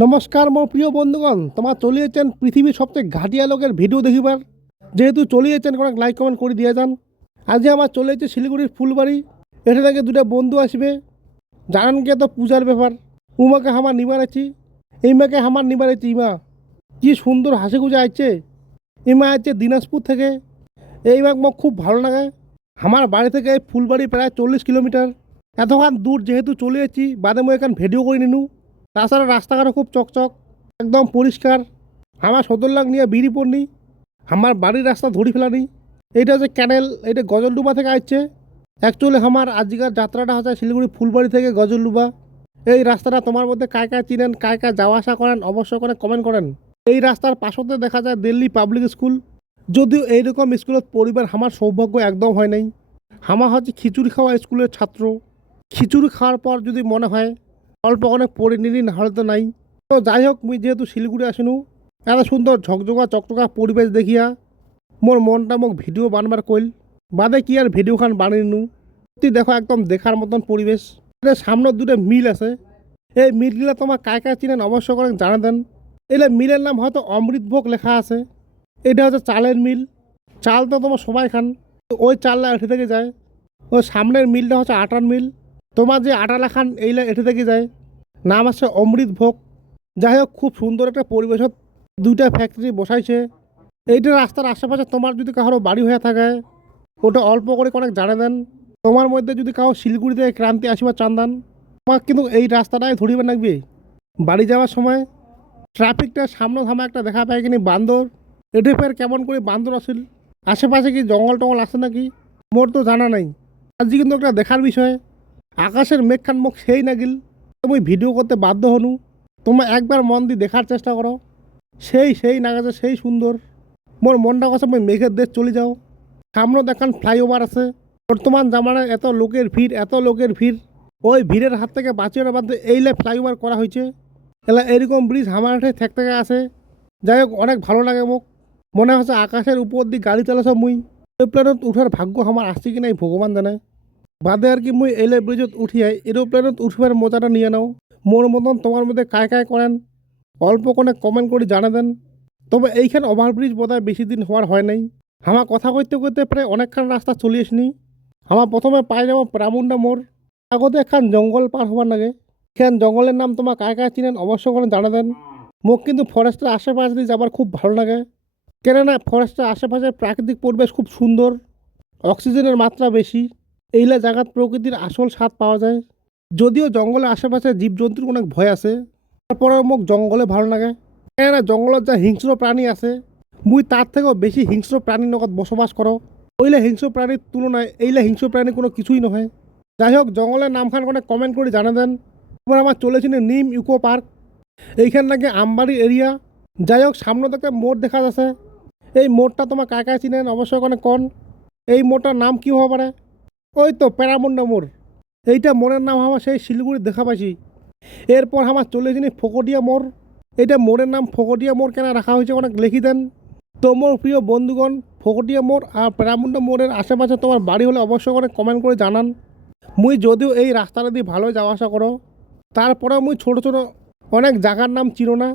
নমস্কার মোর প্রিয় বন্ধুগণ, তোমার চলিয়েছেন পৃথিবীর সবচেয়ে ঘাটিয়া লোকের ভিডিও দেখিবার। যেহেতু চলিয়েছেন কোনো লাইক কমেন্ট করে দিয়ে যান। আজকে আমার চলেছে শিলিগুড়ির ফুলবাড়ি। এটা থেকে দুটা বন্ধু আসবে। জানেন কে তো পূজার ব্যাপার। উমাকে আমার নিবার আছি, এই মাকে আমার নিবার আছি। ইমা কি সুন্দর হাসি খুঁজে আসছে। ইমা আছে দিনাজপুর থেকে। এই মাক মোক খুব ভালো লাগে। আমার বাড়ি থেকে এই ফুলবাড়ি প্রায় 40 কিলোমিটার। এতক্ষণ দূর যেহেতু চলে যাচ্ছি, বাদে মই এখান ভিডিও করে নিনু। তাছাড়া রাস্তাঘাটও খুব চকচক, একদম পরিষ্কার। আমার সদরলাগ নিয়ে বিড়ি পড়নি, আমার বাড়ির রাস্তা ধরি ফেলানি। এইটা হচ্ছে ক্যানেল, এটা গজলডুবা থেকে আসছে। অ্যাকচুয়ালি আমার আজকের যাত্রাটা হচ্ছে শিলিগুড়ি ফুলবাড়ি থেকে গজলডুবা। এই রাস্তাটা তোমার মধ্যে কায় কায় চিনেন, কায় কায় যাওয়া আসা করেন অবশ্যই করে কমেন্ট করেন। এই রাস্তার পাশতে দেখা যায় দিল্লি পাবলিক স্কুল। যদিও এইরকম স্কুলত পরিবার আমার সৌভাগ্য একদম হয় নাই। আমার হচ্ছে খিচুড়ি খাওয়া স্কুলের ছাত্র। খিচুড়ি খাওয়ার পর যদি মনে হয় অল্প অনেক পড়ে নিলি, নাহলে তো নাই। তো যাই হোক, মুই যেহেতু শিলিগুড়ি আসিনু, এত সুন্দর ঝকঝকা চকচকা পরিবেশ দেখিয়া মোর মনটা মোক ভিডিও বানবার কইল। বাদে কি আর ভিডিও খান বানিনু। তুই দেখো একদম দেখার মতন পরিবেশ। এটা সামনের দুটো মিল আছে। এই মিলগুলা তোমার কায় কায় চিনেন অবশ্য করে জানা দেন। এলে মিলের নাম হয়তো অমৃতভোগ লেখা আছে। এটা হচ্ছে চালের মিল। চাল তো তোমার সবাই খান, তো ওই চালটা এঠে থেকে যায়। ওই সামনের মিলটা হচ্ছে আটার মিল। তোমার যে আটালা খান এইলা এঠে থেকে যায়, নাম আছে অমৃতভোগ। যাই হোক, খুব সুন্দর একটা পরিবেশত দুইটা ফ্যাক্টরি বসাইছে। এইটা রাস্তার আশেপাশে তোমার যদি কারো বাড়ি হয়ে থাকে, ওটা অল্প করে অনেক জানে দেন। তোমার মধ্যে যদি কারো শিলিগুড়ি থেকে ক্রান্তি আসিবার চান্দান, তোমার কিন্তু এই রাস্তাটাই ধরিবে লাগবে। বাড়ি যাওয়ার সময় ট্রাফিকটা সামনে থামা একটা দেখা পায় কিনি বান্দর। এটা ফের কেমন করে বান্দর আসিল, আশেপাশে কি জঙ্গল টঙ্গল আছে নাকি মোর তো জানা নাই। আজকে কিন্তু একটা দেখার বিষয়। আকাশের মেঘখান মুখ সেই নাগিল, তুমি ভিডিও করতে বাধ্য হনু। তোমরা একবার মন দিয়ে দেখার চেষ্টা করো। সেই নাগাছে সেই সুন্দর। মোর মনটা কথা মই মেঘের দেশ চলে যাও। সামনে দেখান ফ্লাইওভার আছে। বর্তমান জামানায় এত লোকের ভিড়, এত লোকের ভিড়। ওই ভিড়ের হাত থেকে বাঁচিয়ে বাদে এইলে ফ্লাইওভার করা হয়েছে। এলা এরকম ব্রিজ আমার হাতে থেকে থেকে আছে। যাই হোক, অনেক ভালো লাগে মোক। মনে হচ্ছে আকাশের উপর দিয়ে গাড়ি চালাছ মুই। এরোপ্লেনত উঠার ভাগ্য আমার আসছে কি নাই ভগবান জানে। বাদে আর কি মুই এলে ব্রিজত উঠিয়াই এরোপ্লেনত উঠবার মজাটা নিয়ে নাও। মোর মতন তোমার মধ্যে কায় কায় করেন অল্প কোনে কমেন্ট করে জানা দেন। তবে এইখান ওভারব্রিজ বোধহয় বেশি দিন হওয়ার হয় নাই। আমার কথা কইতে কইতে প্রায় অনেকখান রাস্তা চলিয়েছিনি। আমার প্রথমে পাই যাব প্রামুন্ডা মোড়। আগতে একখান জঙ্গল পার হবার লাগে। এখান জঙ্গলের নাম তোমার কায় কায় চিনেন অবশ্য করে জানা দেন। মোক কিন্তু ফরেস্টের আশেপাশ দিয়ে যাবার খুব ভালো লাগে। কেননা ফরেস্টের আশেপাশে প্রাকৃতিক পরিবেশ খুব সুন্দর, অক্সিজেনের মাত্রা বেশি। এইলা জায়গাত প্রকৃতির আসল স্বাদ পাওয়া যায়। যদিও জঙ্গলের আশেপাশে জীবজন্তুর অনেক ভয় আছে, তারপরেও মোক জঙ্গলে ভালো লাগে। কেননা জঙ্গলত যা হিংস্র প্রাণী আছে, মুই তার থেকেও বেশি হিংস্র প্রাণীর লগত বসবাস করো। ওইলে হিংস্র প্রাণীর তুলনায় এইলা হিংস্র প্রাণী কোনো কিছুই নহয়। যাই হোক, জঙ্গলের নামখান কোনো কমেন্ট করে জানা দেন। এবার আমার চলেছিল নিম ইকো পার্ক। এইখান নাকি আমবাড়ি এরিয়া। যাই হোক, সামনে থেকে মোড় দেখা যাচ্ছে। এই মোড়টা তোমার কায় কায় চিনেন অবশ্যই কোনো কন। এই মোড়টার নাম কী হতে পারে? ওই তো প্যারামুন্ডা মোড়। এইটা মোড়ের নাম আমার সেই শিলিগুড়ি দেখা পাইছি। এরপর আমার চলে যায়নি ফকটিয়া মোড়। এটা মোড়ের নাম ফকটিয়া মোড় কেন রাখা হয়েছে অনেক লিখি দেন। তো মোর প্রিয় বন্ধুগণ, ফকটিয়া মোড় আর প্যারামুন্ডা মোড়ের আশেপাশে তোমার বাড়ি হলে অবশ্যই করে কমেন্ট করে জানান। মুই যদিও এই রাস্তাটা দিয়ে ভালো যাওয়া আসা করো, তারপরে মুই ছোট ছোট অনেক জায়গার নাম চিনো না।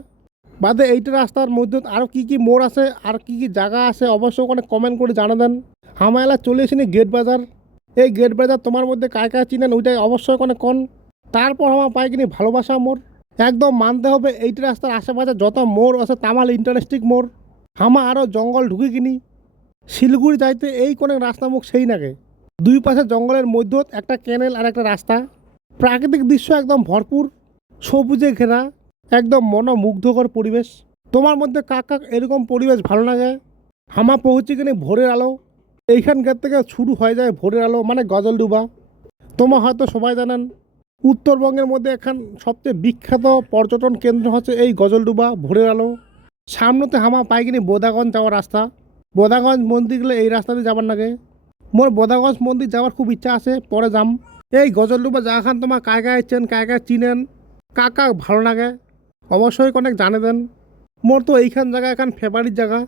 বাদে এইটা রাস্তার মধ্যে আরও কী কী মোড় আছে আর কী কী জায়গা আছে অবশ্যই ওখানে কমেন্ট করে জানা দেন। আমার এলা চলে এসেনি গেট বাজার। এই গেট বাজার তোমার মধ্যে কায় কায় চিনেন ওইটাই অবশ্যই ওখানে কন। তারপর আমার পাই কিনি ভালোবাসা মোড়। একদম মানতে হবে এইটা রাস্তার আশেপাশে যত মোড় আছে তামাল ইন্টারেস্টিং মোড়। আমার আরও জঙ্গল ঢুকে কিনি শিলিগুড়ি যাইতে এই কোন রাস্তা মুখ সেই নাগে। দুই পাশে জঙ্গলের মধ্যে একটা ক্যানেল আর একটা রাস্তা। প্রাকৃতিক দৃশ্য একদম ভরপুর, সবুজে ঘেরা, একদম মনোমুগ্ধকর পরিবেশ। তোমার মধ্যে কাক কাক এরকম পরিবেশ ভালো লাগে? আমার পৌঁছে কিনে ভোরের আলো। এইখানকার থেকে শুরু হয়ে যায় ভোরের আলো মানে গজলডুবা। তোমার হয়তো সবাই জানেন উত্তরবঙ্গের মধ্যে এখন সবচেয়ে বিখ্যাত পর্যটন কেন্দ্র হচ্ছে এই গজলডুবা ভোরের আলো। সামনেতে হামা পাইকিনি বোদাগঞ্জ যাওয়ার রাস্তা। বোদাগঞ্জ মন্দির গেলে এই রাস্তা দিয়ে যাবার লাগে। মোর বোদাগঞ্জ মন্দির যাওয়ার খুব ইচ্ছা আছে, পরে যাম। এই গজলডুবা জায়গাখান তোমার কায় কায় চেন, কায় কায় চিনেন, কাক কাক ভালো লাগে অবশ্যই অনেক জানে দেন। মোর তো এইখান জায়গা এখন ফেভারিট জায়গা।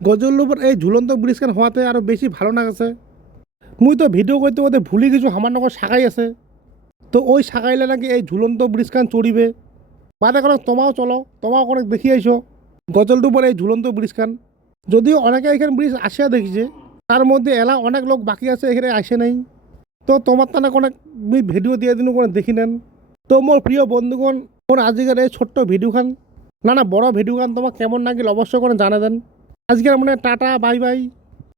গজলডুবার এই ঝুলন্ত ব্রিজখান হওয়াতে আরও বেশি ভালো লাগেছে। মুই তো ভিডিও করতে করতে ভুলে গেছো আমার নগর সাগাই আছে। তো ওই সাগাইলে নাকি এই ঝুলন্ত ব্রিজখান চড়িবে। বাদে কোনো তোমাও চলো, তোমাও অনেক দেখি আইসো গজলডুবর এই ঝুলন্ত ব্রিজ খান। যদিও অনেকে এখানে ব্রিজ আসিয়া দেখিছে, তার মধ্যে এলা অনেক লোক বাকি আছে এখানে আসে নাই। তো তোমার তানা অনেক ভিডিও দিয়ে দিন কোনো দেখি নেন। তো মোর প্রিয় বন্ধুগণ, মোর আজকের এই ছোট্ট ভিডিও খান না বড় ভিডিও খান তোমার কেমন লাগিল অবশ্যই করে জানা দেন। আজকের মানে টাটা বাই বাই।